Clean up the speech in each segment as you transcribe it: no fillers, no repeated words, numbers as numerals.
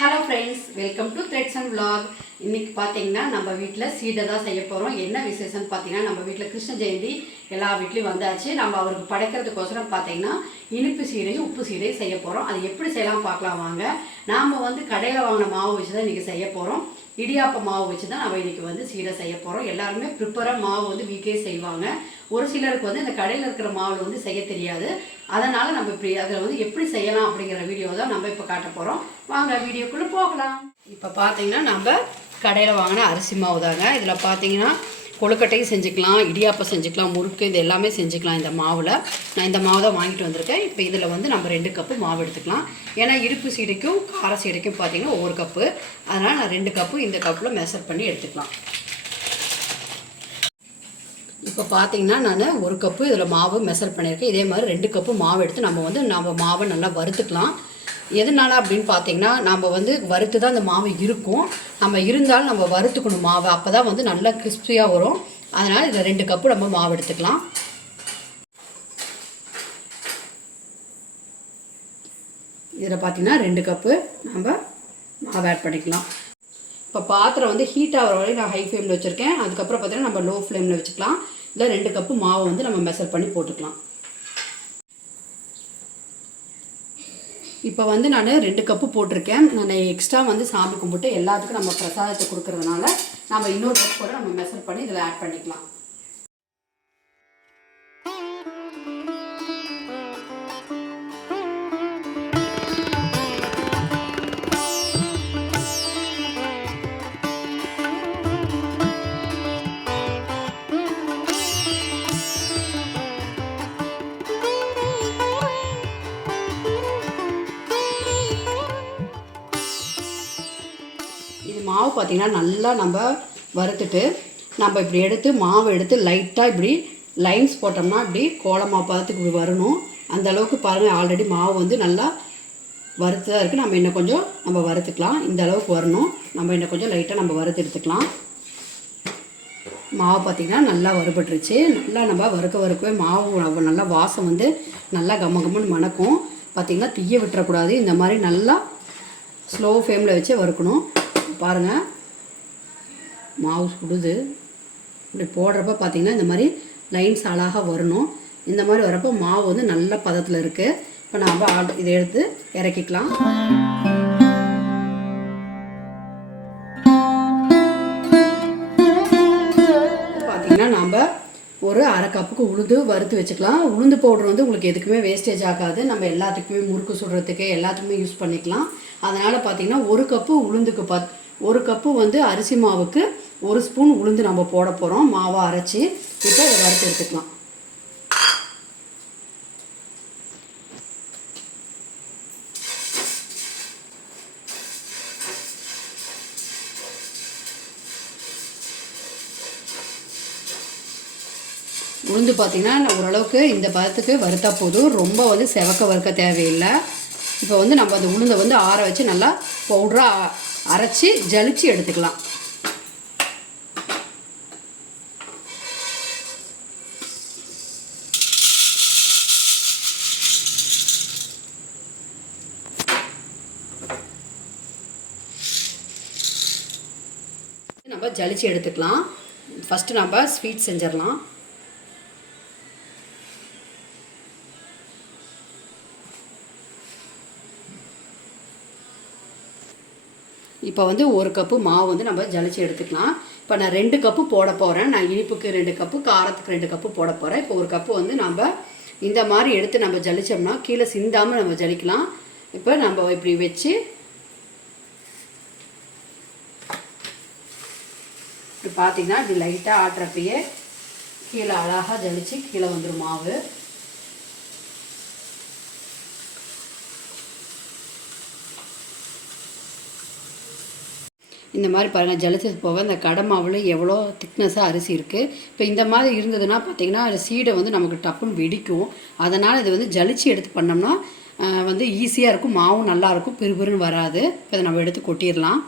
Hello friends, welcome to threads and vlog. இன்றைக்கி பார்த்தீங்கன்னா நம்ம வீட்டில் சீடை தான் செய்ய போகிறோம். என்ன விசேஷம்னு பார்த்தீங்கன்னா நம்ம வீட்டில் கிருஷ்ண ஜெயந்தி எல்லா வீட்லேயும் வந்தாச்சு. நம்ம அவருக்கு படைக்கிறதுக்கோசரம் பார்த்தீங்கன்னா இனிப்பு சீடையும் உப்பு சீடையும் செய்ய போகிறோம். அது எப்படி செய்யலாம் பார்க்கலாம் வாங்க. நாம் கடையில் வாங்கின மாவு வச்சு தான் இன்றைக்கி செய்ய போகிறோம். இடியாப்ப மாவு வச்சு தான் நம்ம இன்றைக்கி சீடை செய்ய போகிறோம். எல்லாருமே ப்ரிப்பராக மாவு வீட்டிலே செய்வாங்க. ஒரு சிலருக்கு இந்த கடையில் இருக்கிற மாவில் செய்ய தெரியாது. அதனால் நம்ம இப்படி அதில் எப்படி செய்யலாம் அப்படிங்கிற வீடியோ தான் நம்ம இப்போ காட்ட போகிறோம். வாங்க வீடியோக்குள்ளே போகலாம். இப்போ பார்த்தீங்கன்னா நம்ம கடையில் வாங்கின அரிசி மாவு தாங்க. இதில் பார்த்தீங்கன்னா கொழுக்கட்டையும் செஞ்சுக்கலாம், இடியாப்பம் செஞ்சுக்கலாம், முறுக்கு இது எல்லாமே செஞ்சுக்கலாம். இந்த மாவில் நான் இந்த மாவு தான் வாங்கிட்டு வந்திருக்கேன். இப்போ இதில் நம்ம 2 கப்பு மாவு எடுத்துக்கலாம். ஏன்னா இடுப்பு சீடைக்கும் கார சீடைக்கும் பார்த்தீங்கன்னா 1 கப்பு. அதனால் நான் 2 கப்பு இந்த கப்பில் மெஷர் பண்ணி எடுத்துக்கலாம். இப்போ பார்த்தீங்கன்னா நான் 1 கப்பு இதில் மாவு மெஷர் பண்ணியிருக்கேன். இதே மாதிரி 2 கப்பு மாவு எடுத்து நம்ம மாவை நல்லா வறுத்துக்கலாம். எதனால அப்படின்னு பார்த்தீங்கன்னா நம்ம வறுத்து தான் அந்த மாவு இருக்கும். நம்ம இருந்தாலும் நம்ம வறுத்துக்கணும் மாவை. அப்போ தான் நல்லா கிறிஸ்பியாக வரும். அதனால் இதில் 2 கப்பு நம்ம மாவு எடுத்துக்கலாம். இதில் பார்த்தீங்கன்னா 2 கப்பு நம்ம மாவு ஆட் பண்ணிக்கலாம். இப்போ பாத்திரம் ஹீட் ஆகிற வரைக்கும் நான் ஹை ஃப்ளேமில் வச்சுருக்கேன். அதுக்கப்புறம் பார்த்தீங்கன்னா நம்ம லோ ஃப்ளேமில் வச்சுக்கலாம். இல்லை 2 கப்பு மாவு நம்ம மெஷர் பண்ணி போட்டுக்கலாம். இப்போ நான் 2 கப்பு போட்டிருக்கேன். நான் எக்ஸ்ட்ரா சாமி கும்பிட்டு எல்லாத்துக்கும் நம்ம பிரசாதத்தை கொடுக்கறதுனால நம்ம இன்னொரு கப் கூட நம்ம மெஷர் பண்ணி இதில் ஆட் பண்ணிக்கலாம். மாவு பார்த்திங்கன்னா நல்லா நம்ம வறுத்துட்டு நம்ம இப்படி எடுத்து மாவு எடுத்து லைட்டாக இப்படி லைன்ஸ் போட்டோம்னா இப்படி கோலமாக பார்த்துக்கு இப்படி வரணும். அந்தளவுக்கு பாருங்கள், ஆல்ரெடி மாவு நல்லா வறுத்துதான் இருக்குது. நம்ம இன்னும் கொஞ்சம் நம்ம வறுத்துக்கலாம். இந்த அளவுக்கு வரணும். நம்ம இன்னும் கொஞ்சம் லைட்டாக நம்ம வறுத்து எடுத்துக்கலாம். மாவு பார்த்திங்கன்னா நல்லா வறுபட்டுருச்சு. நல்லா நம்ம வறுக்கவே மாவு நல்லா வாசம் நல்லா கம்மன்னு மணக்கும். பார்த்திங்கன்னா தீய விட்டுறக்கூடாது. இந்த மாதிரி நல்லா ஸ்லோ ஃப்ளேமில் வச்சு வறுக்கணும். பாருங்கள், மாவு சுடுது. இப்படி போடுறப்ப பார்த்திங்கன்னா இந்த மாதிரி லைன்ஸ் அழகாக வரணும். இந்த மாதிரி வரப்போ மாவு நல்ல பதத்தில் இருக்குது. இப்போ நாம் இதை எடுத்து இறக்கிக்கலாம். பார்த்திங்கன்னா நாம் ஒரு அரை கப்புக்கு உளுந்து வறுத்து வச்சுக்கலாம். உளுந்து பவுடர் உங்களுக்கு எதுக்குமே வேஸ்டேஜ் ஆகாது. நம்ம எல்லாத்துக்குமே முறுக்கு சுடுறதுக்கு எல்லாத்துக்குமே யூஸ் பண்ணிக்கலாம். அதனால் பார்த்திங்கன்னா 1 கப்பு உளுந்துக்கு 1 கப்பு அரிசி மாவுக்கு 1 ஸ்பூன் உளுந்து நம்ம போட போகிறோம். மாவை அரைச்சி இப்போ இதை வறுத்து எடுத்துக்கலாம். உளுந்து பார்த்திங்கன்னா ஓரளவுக்கு இந்த பதத்துக்கு வறுத்தா போதும். ரொம்ப செவக்க வறுக்க தேவையில்லை. இப்போ நம்ம அந்த உளுந்தை ஆற வச்சு நல்லா பவுடராக அரைச்சி ஜலிச்சு எடுத்துக்கலாம். நம்ம ஜலிச்சு எடுத்துக்கலாம். ஃபஸ்ட்டு நம்ம ஸ்வீட் செஞ்சிடலாம். இப்போ 1 கப்பு மாவு நம்ம ஜலிச்சு எடுத்துக்கலாம். இப்போ நான் 2 கப்பு போட போகிறேன். நான் இனிப்புக்கு 2 கப்பு, காரத்துக்கு 2 கப்பு போட போகிறேன். இப்போ 1 கப்பு நம்ம இந்த மாதிரி எடுத்து நம்ம ஜலிச்சோம்னா கீழே சிந்தாமல் நம்ம ஜலிக்கலாம். இப்போ நம்ம இப்படி வச்சு இப்படி பார்த்திங்கன்னா இப்படி லைட்டாக ஆட்டுறப்பையே கீழே அழகாக ஜலிச்சு கீழே வந்துடும் மாவு. இந்த மாதிரி பாருங்கள், ஜலிச்சது போக இந்த கடை மாவில் எவ்வளோ திக்னஸாக அரிசி இருக்குது. இப்போ இந்த மாதிரி இருந்ததுன்னா பார்த்திங்கன்னா சீடை நமக்கு டப்புன்னு வெடிக்கும். அதனால் இது ஜலிச்சு எடுத்து பண்ணோம்னா ஈஸியாக இருக்கும். மாவும் நல்லாயிருக்கும், பிறுபிறுன்னு வராது. இப்போ இதை நம்ம எடுத்து கொட்டிடலாம்.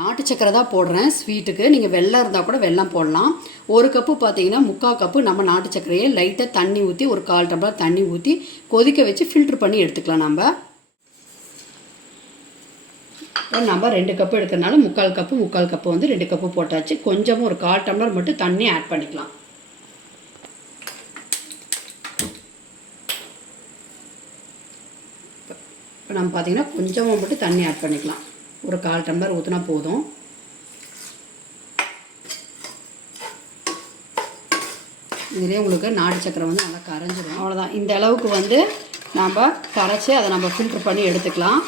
நாட்டு சக்கரை தான் போடுறேன் ஸ்வீட்டுக்கு. நீங்கள் வெல்லம் இருந்தால் கூட வெல்லம் போடலாம். 1 கப்பு பார்த்தீங்கன்னா 3/4 கப்பு நம்ம நாட்டு சக்கரையை லைட்டாக தண்ணி ஊற்றி ஒரு 1/4 டம்ளர் தண்ணி ஊற்றி கொதிக்க வச்சு ஃபில்ட்ரு பண்ணி எடுத்துக்கலாம். நம்ம இப்போ நம்ம 2 கப்பு எடுக்கிறனால 3/4 கப்பு வந்து 2 கப்பு போட்டாச்சு. கொஞ்சமாக ஒரு 1/4 டம்ளர் மட்டும் தண்ணி ஆட் பண்ணிக்கலாம். இப்போ நம்ம பார்த்திங்கன்னா கொஞ்சமாக மட்டும் தண்ணி ஆட் பண்ணிக்கலாம். ஒரு 1/4 டம்ளர் ஊற்றினா போதும். இதுலேயே உங்களுக்கு நாட்டு சக்கரை வந்து நல்லா கரைஞ்சிடும். அவ்வளோதான். இந்த அளவுக்கு வந்து நம்ம கரைச்சி அதை நம்ம ஃபில்ட்ரு பண்ணி எடுத்துக்கலாம்.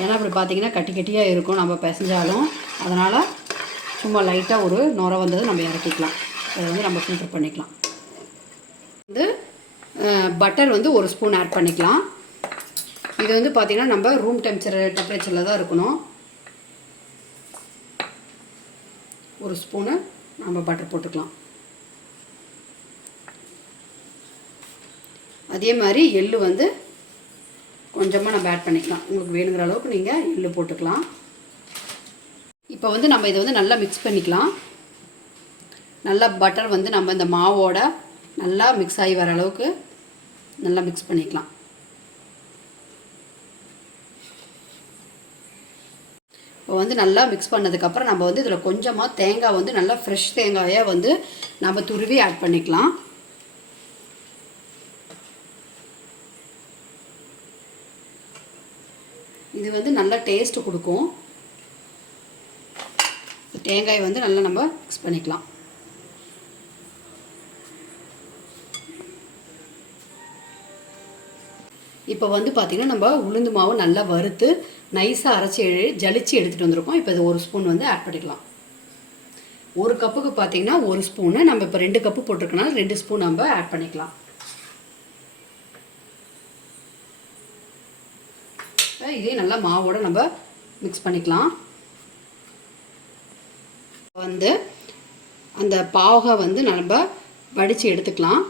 ஏன்னா அப்படி பார்த்திங்கன்னா கட்டி கட்டியாக இருக்கும் நம்ம பிசைஞ்சாலும். அதனால் சும்மா லைட்டாக ஒரு நுரை வந்தது நம்ம இறக்கிக்கலாம். அதை வந்து நம்ம ஃபில்ட்ரு பண்ணிக்கலாம். வந்து பட்டர் வந்து 1 ஸ்பூன் ஆட் பண்ணிக்கலாம். இது வந்து பார்த்திங்கன்னா நம்ம ரூம் டெம்பரேச்சரில் தான் இருக்கணும். 1 ஸ்பூனு நம்ம பட்டர் போட்டுக்கலாம். அதே மாதிரி எள்ளு வந்து கொஞ்சமாக நம்ம ஆட் பண்ணிக்கலாம். உங்களுக்கு வேணுங்கிற அளவுக்கு நீங்கள் எள்ளு போட்டுக்கலாம். இப்போ வந்து நம்ம இதை வந்து நல்லா மிக்ஸ் பண்ணிக்கலாம். நல்லா பட்டர் வந்து நம்ம இந்த மாவோட நல்லா மிக்ஸ் ஆகி வர அளவுக்கு நல்லா மிக்ஸ் பண்ணிக்கலாம். இப்போ வந்து நல்லா மிக்ஸ் பண்ணதுக்கப்புறம் நம்ம வந்து இதில் கொஞ்சமாக தேங்காய் வந்து நல்லா ஃப்ரெஷ் தேங்காயாக வந்து நம்ம துருவி ஆட் பண்ணிக்கலாம். இது வந்து நல்லா டேஸ்ட்டு கொடுக்கும். தேங்காய் வந்து நல்லா நம்ம மிக்ஸ் பண்ணிக்கலாம். இப்போ வந்து பார்த்திங்கன்னா நம்ம உளுந்து மாவு நல்லா வறுத்து நைஸாக அரைச்சி ஜலிச்சு எடுத்துகிட்டு வந்திருக்கோம். இப்போ இது 1 ஸ்பூன் வந்து ஆட் பண்ணிக்கலாம். 1 கப்புக்கு பார்த்திங்கன்னா 1 ஸ்பூனு. நம்ம இப்போ 2 கப்பு போட்டிருக்கனால 2 ஸ்பூன் நம்ம ஆட் பண்ணிக்கலாம். இதே நல்லா மாவோட நம்ம மிக்ஸ் பண்ணிக்கலாம். வந்து அந்த பாகை வந்து நம்ம வடித்து எடுத்துக்கலாம்.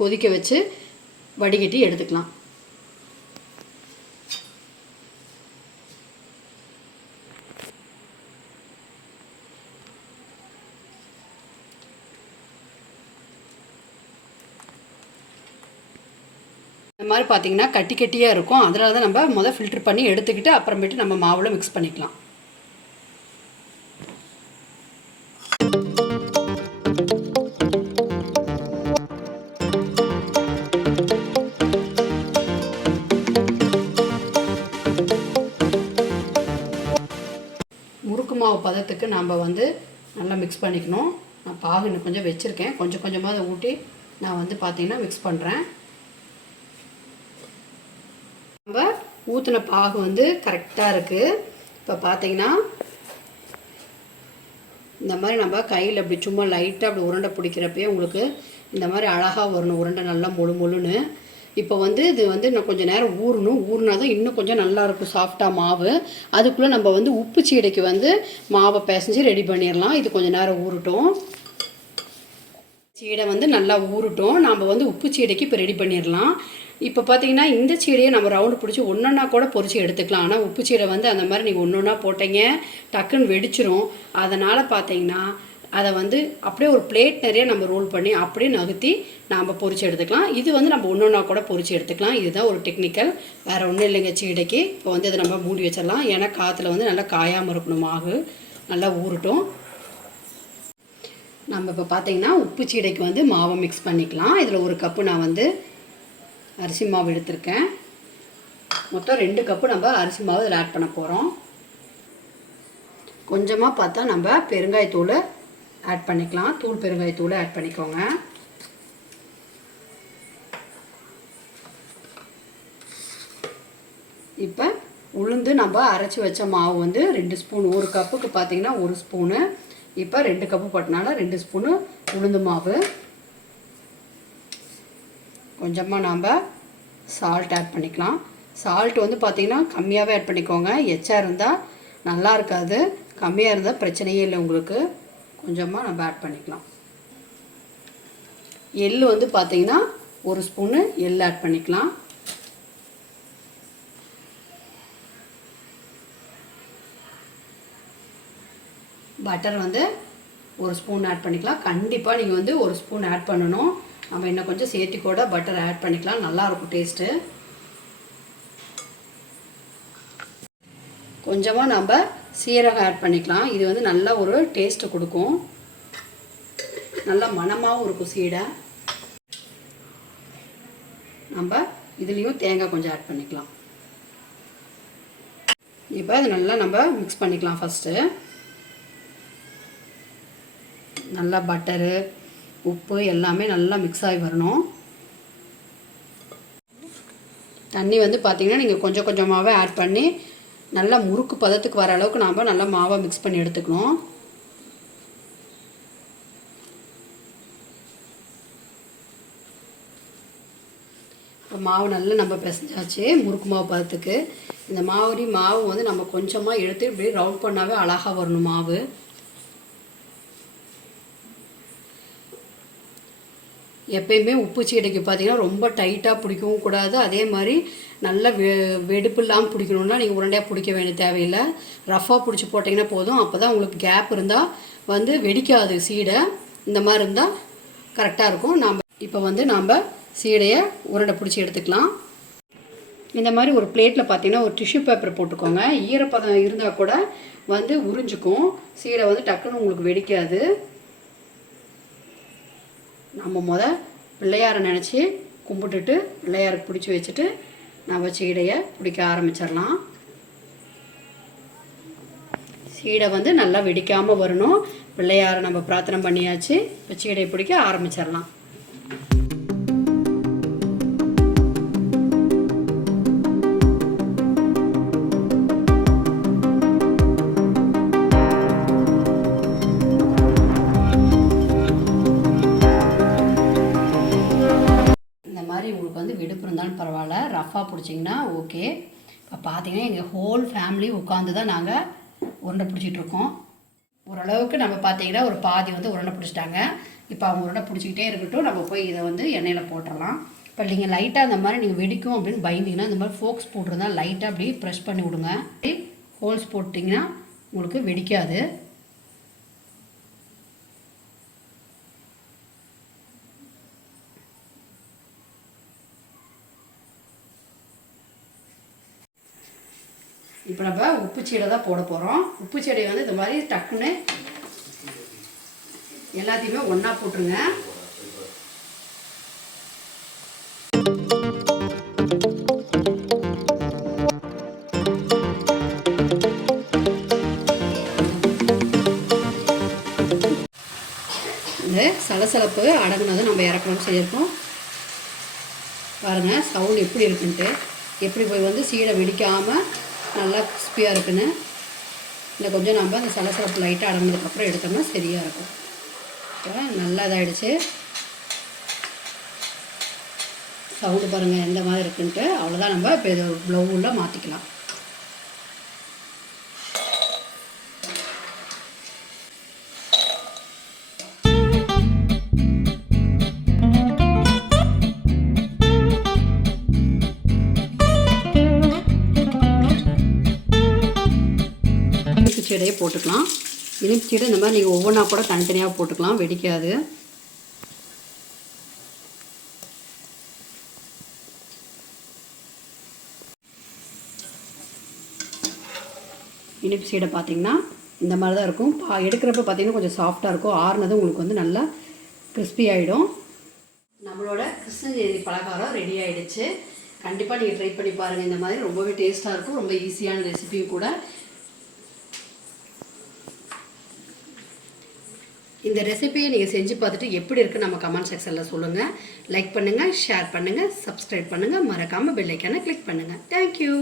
கொதிக்க வச்சு வடிகட்டி எடுத்துக்கலாம். இந்த மாதிரி பார்த்திங்கன்னா கட்டி கட்டியாக இருக்கும். அதனால தான் நம்ம முதல் ஃபில்ட்ரு பண்ணி எடுத்துக்கிட்டு அப்புறமேட்டு நம்ம மாவில் மிக்ஸ் பண்ணிக்கலாம். முறுக்கு மாவு பதத்துக்கு நம்ம வந்து நல்லா மிக்ஸ் பண்ணிக்கணும். நான் பாகு இன்னும் கொஞ்சம் வச்சுருக்கேன். கொஞ்சம் கொஞ்சமாக அதை ஊட்டி நான் வந்து பார்த்திங்கன்னா மிக்ஸ் பண்ணுறேன். நம்ம ஊற்றின பாகு வந்து கரெக்டாக இருக்குது. இப்போ பார்த்திங்கன்னா இந்த மாதிரி நம்ம கையில் அப்படி சும்மா லைட்டாக அப்படி உருண்டை பிடிக்கிறப்பே உங்களுக்கு இந்த மாதிரி அழகாக வரணும். உருண்டை நல்லா முழுன்னு. இப்போ வந்து இது வந்து இன்னும் கொஞ்சம் நேரம் ஊறணும். ஊறினா தான் இன்னும் கொஞ்சம் நல்லாயிருக்கும் சாஃப்டாக மாவு. அதுக்குள்ளே நம்ம வந்து உப்பு சீடைக்கு வந்து மாவை பிசைஞ்சு ரெடி பண்ணிடலாம். இது கொஞ்சம் நேரம் ஊறட்டும். சீடை வந்து நல்லா ஊறட்டும். நம்ம வந்து உப்பு சீடைக்கு இப்போ ரெடி பண்ணிடலாம். இப்போ பார்த்தீங்கன்னா இந்த சீடையை நம்ம ரவுண்டு பிடிச்சி ஒன்றொன்னா கூட பொரிச்சு எடுத்துக்கலாம். ஆனால் உப்பு சீடை வந்து அந்த மாதிரி நீங்கள் ஒன்றொன்னா போட்டீங்க டக்குன்னு வெடிச்சிரும். அதனால் பார்த்தீங்கன்னா அதை வந்து அப்படியே ஒரு பிளேட் நிறைய நம்ம ரோல் பண்ணி அப்படியே நகர்த்தி நாம் பொரிச்சு எடுத்துக்கலாம். இது வந்து நம்ம ஒன்றொன்னா கூட பொரிச்சு எடுத்துக்கலாம். இதுதான் ஒரு டெக்னிக்கல், வேறு ஒன்றும் இல்லைங்க சீடைக்கு. இப்போ வந்து அதை நம்ம மூடி வச்சிடலாம். ஏன்னா காற்றுல வந்து நல்லா காயாமல் இருக்கணும். மாவு நல்லா ஊறட்டும். நம்ம இப்போ பார்த்தீங்கன்னா உப்பு சீடைக்கு வந்து மாவை மிக்ஸ் பண்ணிக்கலாம். இதில் 1 கப்பு நான் வந்து அரிசி மாவு எடுத்திருக்கேன். மொத்தம் 2 கப்பு நம்ம அரிசி மாவு இதில் ஆட் பண்ண போகிறோம். கொஞ்சமாக பார்த்தா நம்ம பெருங்காயத்தூள் ஆட் பண்ணிக்கலாம். தூள் பெருங்காயத்தூள் ஆட் பண்ணிக்கோங்க. இப்போ உளுந்து நம்ம அரைச்சி வச்ச மாவு வந்து 2 ஸ்பூன். 1 கப்புக்கு பார்த்தீங்கன்னா 1 ஸ்பூனு. இப்போ 2 கப்பு போட்டனால 2 ஸ்பூனு உளுந்து மாவு. கொஞ்சமாக நாம் சால்ட் ஆட் பண்ணிக்கலாம். சால்ட் வந்து பார்த்திங்கன்னா கம்மியாகவே ஆட் பண்ணிக்கோங்க. எச்சா இருந்தால் நல்லா இருக்காது. கம்மியாக இருந்தால் பிரச்சனையே இல்லை உங்களுக்கு. கொஞ்சமாக நம்ம ஆட் பண்ணிக்கலாம். எள் வந்து பார்த்திங்கன்னா 1 ஸ்பூனு எள் ஆட் பண்ணிக்கலாம். பட்டர் வந்து 1 ஸ்பூன் ஆட் பண்ணிக்கலாம். கண்டிப்பாக நீங்கள் வந்து 1 ஸ்பூன் ஆட் பண்ணணும். நம்ம இன்னும் கொஞ்சம் சேர்த்து கூட பட்டர் ஆட் பண்ணிக்கலாம். நல்லாயிருக்கும் டேஸ்ட்டு. கொஞ்சமாக நம்ம சீரகம் ஆட் பண்ணிக்கலாம். இது வந்து நல்லா ஒரு டேஸ்ட்டு கொடுக்கும், நல்லா மணமாகவும் இருக்கும் சீடை. நம்ம இதுலேயும் தேங்காய் கொஞ்சம் ஆட் பண்ணிக்கலாம். இப்போ அது நல்லா நம்ம மிக்ஸ் பண்ணிக்கலாம். ஃபஸ்ட்டு நல்லா பட்டரு உப்பு எல்லாமே நல்லா மிக்ஸ் ஆகி வரணும். தண்ணி வந்து பார்த்திங்கன்னா நீங்கள் கொஞ்சம் கொஞ்சமாகவே ஆட் பண்ணி நல்லா முறுக்கு பதத்துக்கு வர அளவுக்கு நாம் நல்லா மாவை மிக்ஸ் பண்ணி எடுத்துக்கணும். இப்போ மாவு நல்லா நம்ம பிசைஞ்சாச்சு முறுக்கு மாவு பதத்துக்கு. இந்த மாவு வந்து நம்ம கொஞ்சமாக எடுத்து இப்படி ரவுண்ட் பண்ணாவே அழகாக வரணும் மாவு. எப்பயுமே உப்பு சீடைக்கு பார்த்திங்கன்னா ரொம்ப டைட்டாக பிடிக்கவும் கூடாது, அதே மாதிரி நல்லா வெடிப்பு இல்லாமல் பிடிக்கணுன்னா நீங்கள் உருண்டையாக பிடிக்க வேண்டிய தேவையில்லை. ரஃப்பாக பிடிச்சி போட்டிங்கன்னா போதும். அப்போ தான் உங்களுக்கு கேப் இருந்தால் வந்து வெடிக்காது சீடை. இந்த மாதிரி இருந்தால் கரெக்டாக இருக்கும். இப்போ வந்து நாம் சீடையை உருண்டை பிடிச்சி எடுத்துக்கலாம். இந்த மாதிரி ஒரு பிளேட்டில் பார்த்திங்கன்னா ஒரு டிஷ்யூ பேப்பர் போட்டுக்கோங்க. ஈரப்பதம் இருந்தால் கூட வந்து உறிஞ்சிக்கும் சீடை, வந்து டக்குன்னு உங்களுக்கு வெடிக்காது. நம்ம பிள்ளையாரை நினச்சி கும்பிட்டுட்டு பிள்ளையாருக்கு பிடிச்சி வச்சுட்டு நம்ம சீடையை பிடிக்க ஆரம்பிச்சிடலாம். சீடை வந்து நல்லா வெடிக்காமல் வரணும். பிள்ளையாரை நம்ம பிரார்த்தனை பண்ணியாச்சு. இப்போ சீடையை பிடிக்க ஆரம்பிச்சிடலாம். உங்களுக்கு வந்து வெடிப்பு இருந்தாலும் பரவாயில்ல, ரஃப்பாக பிடிச்சிங்கன்னா ஓகே. இப்போ பார்த்தீங்கன்னா எங்கள் ஹோல் ஃபேமிலி உட்காந்து தான் நாங்கள் உருண்டை பிடிச்சிட்ருக்கோம். ஓரளவுக்கு நம்ம பார்த்தீங்கன்னா ஒரு பாதி வந்து உருண்டை பிடிச்சிட்டாங்க. இப்போ அவங்க உருண்டை பிடிச்சிக்கிட்டே இருக்கட்டும், நம்ம போய் இதை வந்து எண்ணெயில் போட்டுடலாம். இப்போ நீங்கள் லைட்டாக அந்த மாதிரி நீங்கள் வெடிக்கும் அப்படின்னு பயந்தீங்கன்னா இந்த மாதிரி ஃபோக்ஸ் போட்டிருந்தா லைட்டாக அப்படி ப்ரெஷ் பண்ணி விடுங்க. ஹோல்ஸ் போட்டிங்கன்னா உங்களுக்கு வெடிக்காது. இப்போ நம்ம உப்பு சீடை தான் போட போகிறோம். உப்பு சீடையை வந்து இந்த மாதிரி டக்குன்னு எல்லாத்தையுமே ஒன்றா போட்டுருங்க. இந்த சலசலப்பு அடங்குனது நம்ம இறக்கணும்னு சொல்லியிருக்கோம். பாருங்கள் சவுண்ட் எப்படி இருக்குன்ட்டு, எப்படி போய் வந்து சீடை வெடிக்காமல் நல்லா கிறிஸ்பியாக இருக்குன்னு. இல்லை கொஞ்சம் நம்ம அந்த சலசலப்பு லைட்டாக அடங்கினதுக்கப்புறம் எடுத்தோம்னா சரியாக இருக்கும். இப்போ நல்லா இதாகிடுச்சு. சவுண்டு பாருங்கள் எந்த மாதிரி இருக்குன்ட்டு. அவ்வளோதான், நம்ம இப்போ இதை ப்ளவுவில் மாற்றிக்கலாம். சீடையை போட்டுக்கலாம். இனிப்பு சீடை இந்த மாதிரி நீங்கள் ஒவ்வொன்றா கூட தனித்தனியாக போட்டுக்கலாம், வெடிக்காது. இனிப்பு சீடை பார்த்திங்கன்னா இந்த மாதிரி தான் இருக்கும். எடுக்கிறப்ப பார்த்திங்கன்னா கொஞ்சம் சாஃப்டாக இருக்கும். ஆறுனதும் உங்களுக்கு வந்து நல்லா கிறிஸ்பி ஆகிடும். நம்மளோட கிருஷ்ண ஜெயந்தி பலகாரம் ரெடி ஆகிடுச்சு. கண்டிப்பாக நீங்கள் ட்ரை பண்ணி பாருங்கள். இந்த மாதிரி ரொம்பவே டேஸ்ட்டாக இருக்கும். ரொம்ப ஈஸியான ரெசிபியும் கூட. இந்த ரெசிபியை நீங்கள் செஞ்சு பார்த்துட்டு எப்படி இருக்குன்னு நம்ம கமெண்ட் செக்ஷனில் சொல்லுங்கள். லைக் பண்ணுங்கள், ஷேர் பண்ணுங்கள், சப்ஸ்கிரைப் பண்ணுங்கள், மறக்காமல் பெல் ஐக்கானை கிளிக் பண்ணுங்கள். தேங்க்யூ.